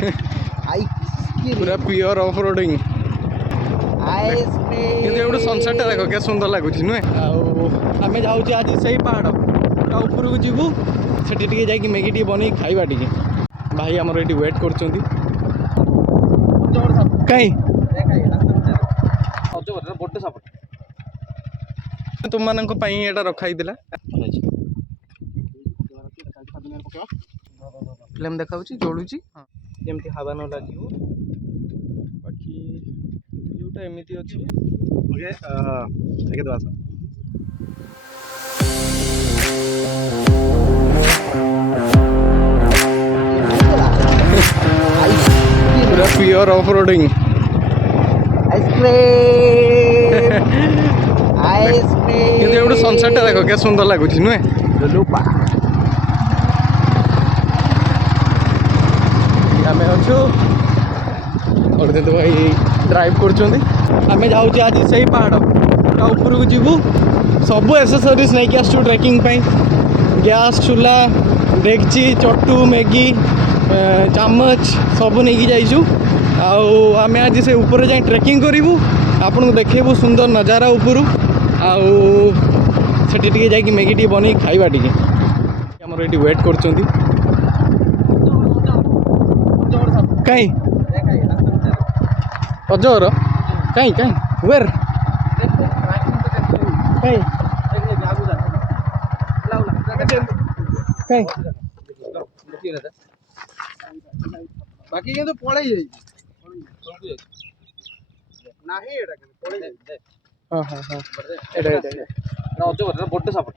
पूरा pure off roading गोटे sunset देख क्या सुंदर लगुच नुहे आम जाऊँ आज से पहाड़ ऊपर को जीवु से जाकि मैगी टी बन खाइबा टी भाई आमर ये वेट कर तुम मान रखाई फिल्म देखा जोड़ू जमी हवा न लगे बाकी व्यूटा एमती अच्छी पूरा प्योर ऑफ रोडिंग गोटे सनसेट देख क्या सुंदर लगुच नुहे आम अच्छु और देखो भाई ड्राइव कर जाऊँ आज से पहाड़ ऊपर को जीवु सब एसेसरीज नहीं आसु ट्रेकिंग गैस चूल्हा डेगची चटू मैगी चामच सब नहीं जाइचु आम आज से ऊपर जाए ट्रेकिंग करूँ आपन को देखेबू सुंदर नजारा ऊपर आठी जाकि मैगी टी बन खाइबा टी आमर ये वेट कर कहीं अजर कहीं कहीं वेर बाकी किंतु पड़े हाँ हाँ हाँ बड़े सापट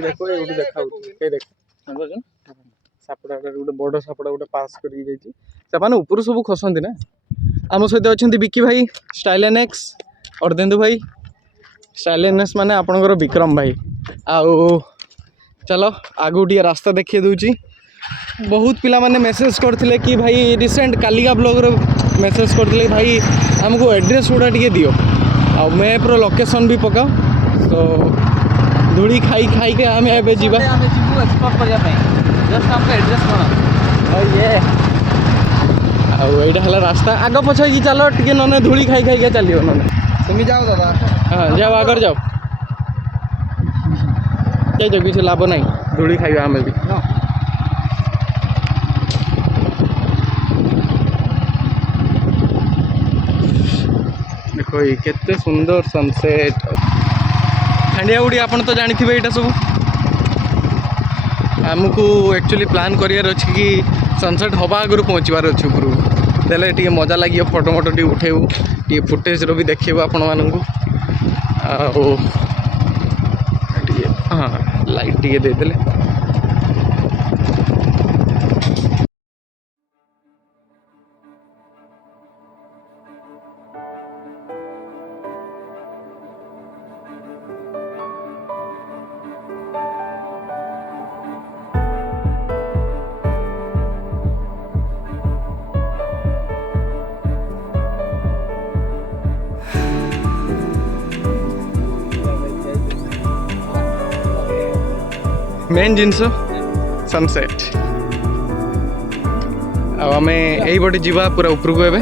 देखो ये देखा देख सापड़ा गोटे बड़ सापड़ा गोटे पास कर ऊपर सब खसती ना आम सहित अच्छा विकी भाई स्टाइलेनेक्स अर्धेन्दु भाई स्टाइलेनेक्स माने आपणकर विक्रम भाई आउ चलो आगू टे रास्ता देखिए दूची बहुत पिला माने मेसेज करथिले कि भाई रिसेंट कालिका ब्लॉग रे मेसेज करथिले भाई हमको एड्रेस गुड़ा टे दियो आ मैप रो लोकेशन भी पकाओ तो धूली खाई खाई के आम एबे जीवा एक्सप्लोर करिया पई जस्ट हमको एड्रेस कोन ये आईटा है रास्ता आग पछ कि चलो टे न धूली खाई खाई के चलियो न तुम जाओ दादा हाँ जाओ आगर जाओ जाइए किसी लाभ ना धूली खाइबा आम भी देखो ये केते सुंदर सनसेट खांडियागुड़ी आपन तो जानी थे यहाँ सब आमको एक्चुअली प्लान करार अच्छी कि सनसेट हवा आगु पहुँचबार अच्छे ऊपर देले टी मजा लगे फोटो मोटो टी उठेबू टी फुटेज रो भी देखेबू आपण मानू हाँ लाइट टी देदेले मेन जिनस सनसेट आम यही बटे जीवा पूरा ऊपर को एबे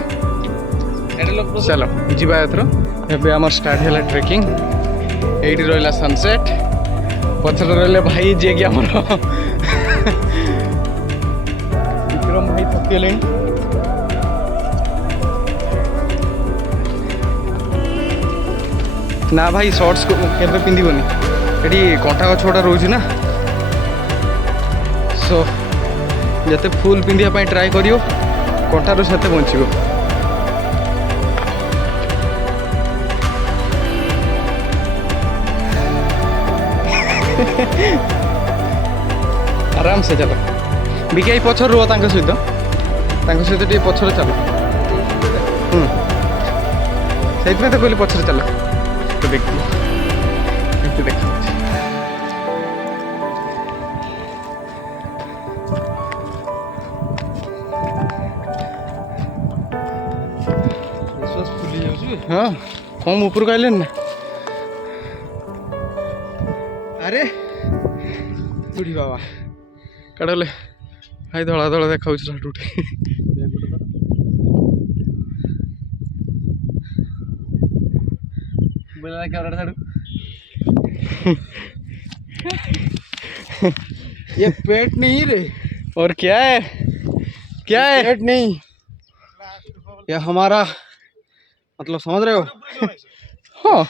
चलो जीवा एथर एबे आम स्टार्ट है ट्रेकिंग एटी रहा सनसेट पछर रहा भाई जे कि आम विक्रम भाई थकिले ना भाई शॉर्ट्स के पिंधबनी ये कंटा गछ गुड़ा रोज ना सो जिते फुल पिंधा ट्राए करियो कंटारू से बचो आराम से चलो बिकाई पछर रुह सहित टे पछर चलो से तो कहली पछर चलो तो देख देखा हाँ कम ऊपर कहले ना अरे बुढ़ी बाबा काढले भाई धला धला देखा साटुटे बोला कैमरा साडू ये पेट नहीं रे, और क्या है पेट नहीं, ये हमारा मतलब समझ रहे हो। हाँ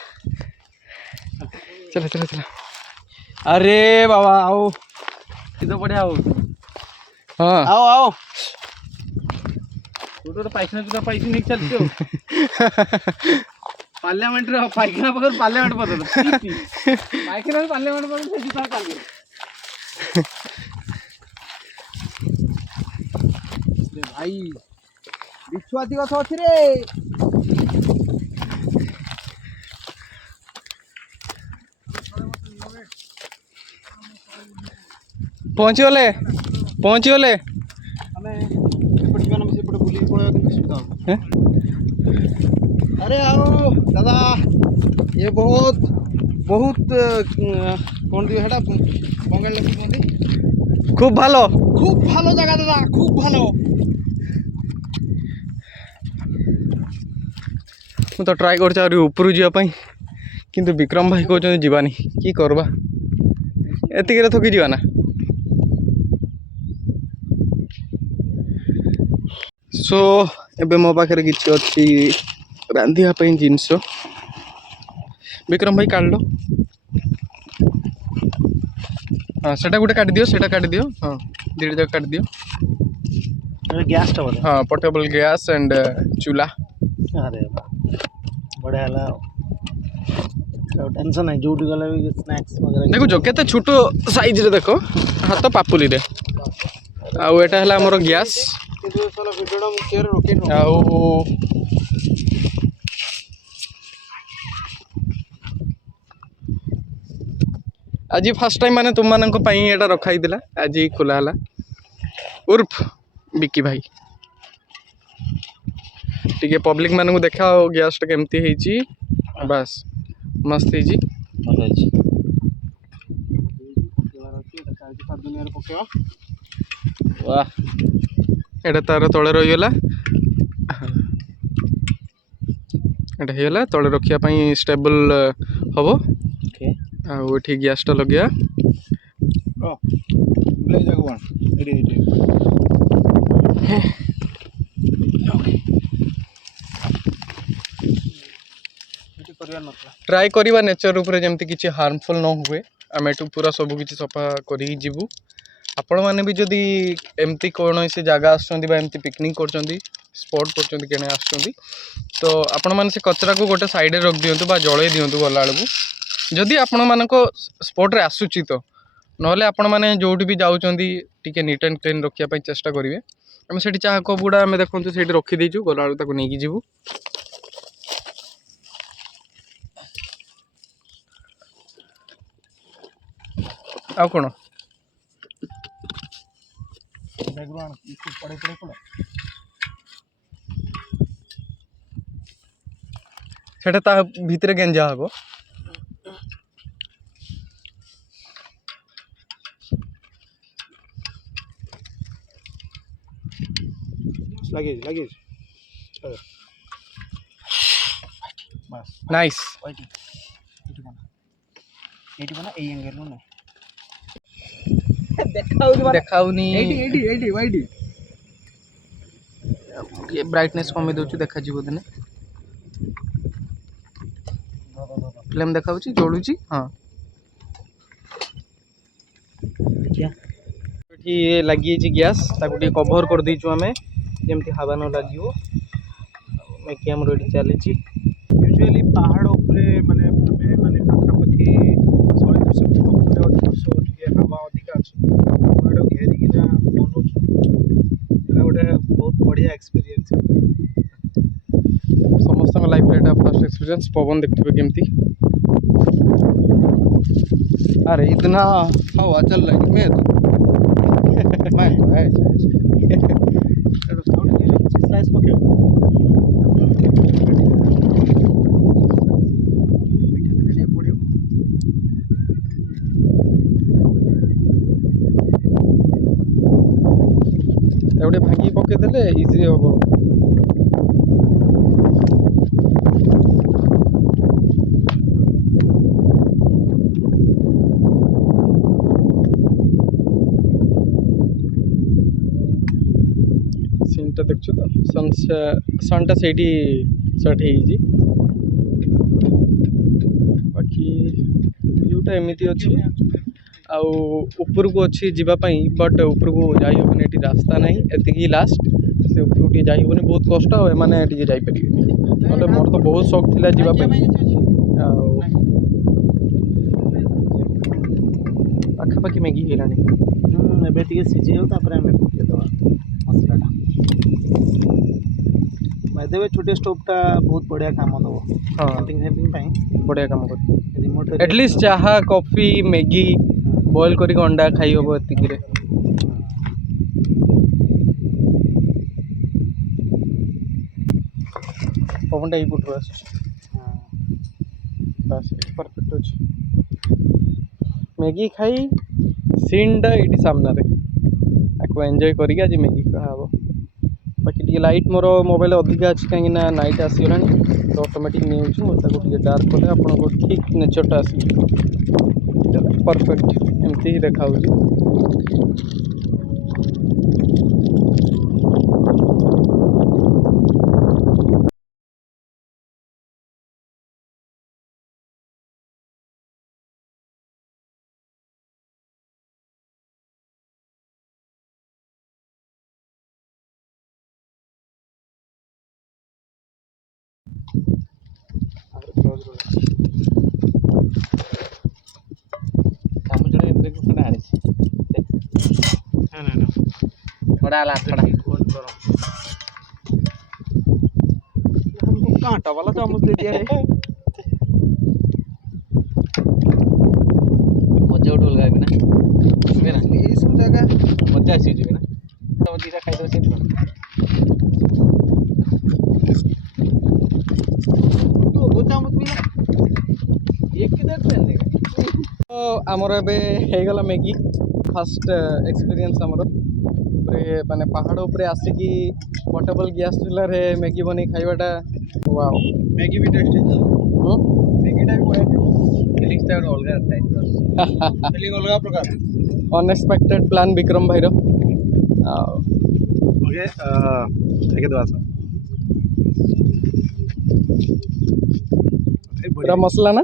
चला चला चला अरे बाबा आओ, कितना बढ़िया हो हाँ आओ आओ। तो पाइखाना पाइखाना नहीं चलते हो पार्लियामेंट रे पाइखाना पकड़ पार्लियामेंट पकड़ पाइखाना पार्लियामेंट पकड़ से जीता काल भाई बिछुआती कथा अच्छी रे। पहुँचीगले हमें एपट जीवन में सेपट बुली पड़े तो सुविधा हो। अरे आओ दादा, ये बहुत बहुत कौन दियो हेटा बंगाल लगी कोंदी खूब भालो जगह दादा, खूब भालो। मु तो ट्राए कर ऊपर जावाई किंतु विक्रम भाई कहते जीवानी की करवा एतिक थकी जीवा ना। सो एबे मो पाखे किसी अच्छी रांधिया जिनस विक्रम भाई काढ़ लो। हाँ सेटा गोटे काट दियो, सेटा काट दियो। हाँ दीड जाक काट दियो। गैस टा बोले हाँ पोर्टेबल गैस एंड चूल्हा। अरे बढ़िया है, टेंशन है जोटी गले भी स्नैक्स वगैरह देखो जो केते छोटो साइज रे देखो हाथ पापुली रे आउ एटा हला हमर गैस किंतु साला वीडियोटा मु केयर रोके आउ आज फर्स्ट टाइम माने तुम मानक पई एटा रखाई दिला आज खुला हला उर्फ बिकी भाई टिके पब्लिक मानक देखा गैस टा केमती हेची बस मस्त हेची भल अछि दुनिया रे पकेवा वाह एटा तार तले रही गला एटा हे गला तले रखिया पई स्टेबल हबो। ओके आ एठी गैस टा लगिया ओ ले जगवान एडी एडी एडी करिया नथला ट्राए करिवा नेचर ऊपर जेमती किछि हार्मफुल न हुए आम एठू पूरा सब किछि सफा करी जीवु। आपण माने भी जदि एमती कौन से जगह आसुचंदी बा एमती पिकनिक करचंदी स्पॉट करचंदी केने आसुचंदी तो आपण माने से कचरा को गोटे साइड रे रख दियंतु बा जळे दियंतु गला बेलू जदि आपण मानको स्पॉट रे आसुची तो नहले आपण माने जोठी भी जाउचंदी टिके नीट एंड क्लीन रखिया पई चेष्टा करिवे। हम सेठी चाह कप गुडा हम देखंतु सेठी रखी देजु गला बेलू ताको नेकी जीवु। आ कोन बैकग्राउंड इसको पड़े पड़े पड़े सेटा ता भीतर गेंजा हबो लगे बस नाइस एटी बना ए एंगल में देखाउनी एटी वाइडी ये ब्राइटनेस कमी दउछु देखा जीवो दिने फ्लेम देखाउची जोडुची। हां क्या ये लगी छी गैस ताको टी कवर कर दीचु हमें जेमती हवा न लागियो मैं कैम रेडी चली छी। यूजुअली पहाड़ ऊपर माने माने पाखापाखि 100-200 फुट ऊपर अधिक टिके हवा अधिक अछि पहाड़ घेरी किना बनउछु गोटे बहुत बढ़िया एक्सपीरियंस समस्त लाइफ एटा फर्स्ट एक्सपीरियंस पवन देखथिबे केमती अरे इतना हवा चल रही मैं स्लाइस पके ଗୋଟେ ଭାଙ୍ଗି ପକେଇଦେଲେ ଇଜି ହବ। ସିନ୍ଟା ଦେଖୁଛୁ ତ ସନ୍ଟା ସେଇଠି ସେଟ୍ ହେଇଛି। ବାକି ଭିୟୁଟା ଏମିତି ଅଛି। ଆଉ ଉପରକୁ ଅଛି ଯିବା ପାଇଁ, ବଟ୍ ଉପରକୁ ଯାଇ ହେବନି, ଏଠି ରାସ୍ତା ନାହିଁ, ଏତିକି ଲାଷ୍ଟ। ସେ ଉପରକୁ ଟିକେ ଯାଇ ହେବନି, ବହୁତ କଷ୍ଟ, ଆଉ ଏମାନେ ଟିକେ ଯାଇପାରିବେନି। ନହେଲେ ମୋର ତ ବହୁତ ସଉକ ଥିଲା ଯିବା ପାଇଁ। ଆଉ ପାଖାପାଖି ମ୍ୟାଗି ହେଇଗଲାଣି। ଏବେ ଟିକେ ସିଝିଯାଉ, ତାପରେ ଆମେ ପକେଇଦେବା ମସଲାଟା। ବାଇଦେବେ ଛୋଟିଆ ଷ୍ଟୋଭଟା ବହୁତ ବଢ଼ିଆ କାମ ଦେବ। ହଁ, କ୍ୟାମ୍ପିଂ ପାଇଁ ବଢ଼ିଆ କାମ କରେ। ରିମୋଟ୍ ଏଟଲିଷ୍ଟ ଚାହା, କଫି, ମ୍ୟାଗି ବଏଲ୍ କରିକି ଅଣ୍ଡା ଖାଇ ହେବ ଏତିକିରେ। ପବନଟା ଏଇପଟରୁ ଆସୁଛି, ବାସ୍ ପରଫେକ୍ଟ ଅଛି। ମ୍ୟାଗି ଖାଇ ସିନ୍ଟା ଏଇଠି ସାମ୍ନାରେ, ଆକୁ ଏନ୍ଜୟ କରିକି ଆଜି ମ୍ୟାଗି ଖାହବ। ବାକି ଟିକେ ଲାଇଟ୍ ମୋର ମୋବାଇଲ୍ ଅଧିକା ଅଛି, କାହିଁକିନା ନାଇଟ୍ ଆସିଗଲାଣି, ତ ଅଟୋମେଟିକ୍ ନେଉଛି। ମୁଁ ତାକୁ ଟିକେ ଡାର୍କ କଲେ ଆପଣଙ୍କୁ ଠିକ୍ ନେଚର୍ଟା ଆସିଯିବ। ପରଫେକ୍ଟ ଏମିତି ହିଁ ଦେଖାହେଉଛି। कांटा वाला चामच दे दिया है। मजा उठ अलग ना ये सब जगह मजा आसी ना तो दीटा खाई दो दो चामच मिला एक किधर ट्रेन देगा। तो आमर ए ହେଇଗଲା ମ୍ୟାଗି ଫାଷ୍ଟ ଏକ୍ସପିରିଏନ୍ସ ଆମର ଉପରେ, ମାନେ ପାହାଡ଼ ଉପରେ ଆସିକି ପୋର୍ଟେବଲ୍ ଗ୍ୟାସ୍ ଚୁଲାରେ ମ୍ୟାଗି ବନେଇ ଖାଇବାଟା ୱାଓ। मैगी भी टेस्टी है। मैगी टा भी बड़ा फीलिंग्स टा अलग टाइप फीलिंग अलग प्रकार ଅନଏକ୍ସପେକ୍ଟେଡ୍ ପ୍ଲାନ୍ ବିକ୍ରମ ଭାଇର। ଆଉ ओके take दो आसा पूरा मसला ना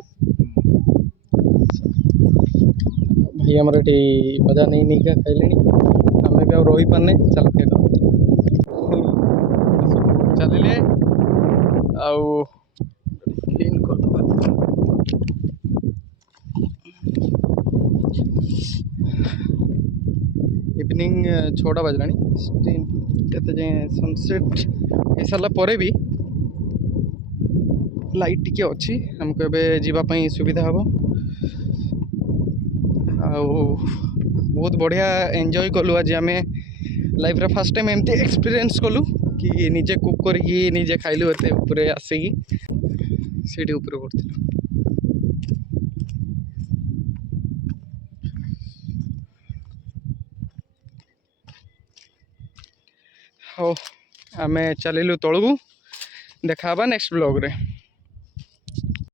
भाई ଆମର ଏଠି ମଜା ନେଇକା ଖାଇଲେଣି, ଆମେ ବି ଆଉ ରହିପାରୁନେ, ଚାଲ ଖାଇଦେବା। ଚାଲିଲେ ଆଉ କ୍ଲିନ୍ କରିଦେବା। ଇଭିନିଂ 6ଟା ବାଜିଲାଣି, କେତେ ଯାଏଁ ସନସେଟ୍ ହେଇସାରିଲା ପରେ ବି ଲାଇଟ୍ ଟିକେ ଅଛି, ଆମକୁ ଏବେ ଯିବା ପାଇଁ ସୁବିଧା ହେବ। ଆଉ ବହୁତ ବଢ଼ିଆ ଏନ୍ଜୟ କଲୁ ଆଜି ଆମେ ଲାଇଫ୍ରେ ଫାର୍ଷ୍ଟ ଟାଇମ୍ ଏମିତି ଏକ୍ସପିରିଏନ୍ସ କଲୁ କି ନିଜେ କୁକ୍ କରିକି ନିଜେ ଖାଇଲୁ, ଏତେ ଉପରେ ଆସିକି ସେଇଠି ଉପରେ କରୁଥିଲୁ। ହଉ ଆମେ ଚାଲିଲୁ ତଳକୁ, ଦେଖା ହେବା ନେକ୍ସଟ ବ୍ଲଗ୍ରେ।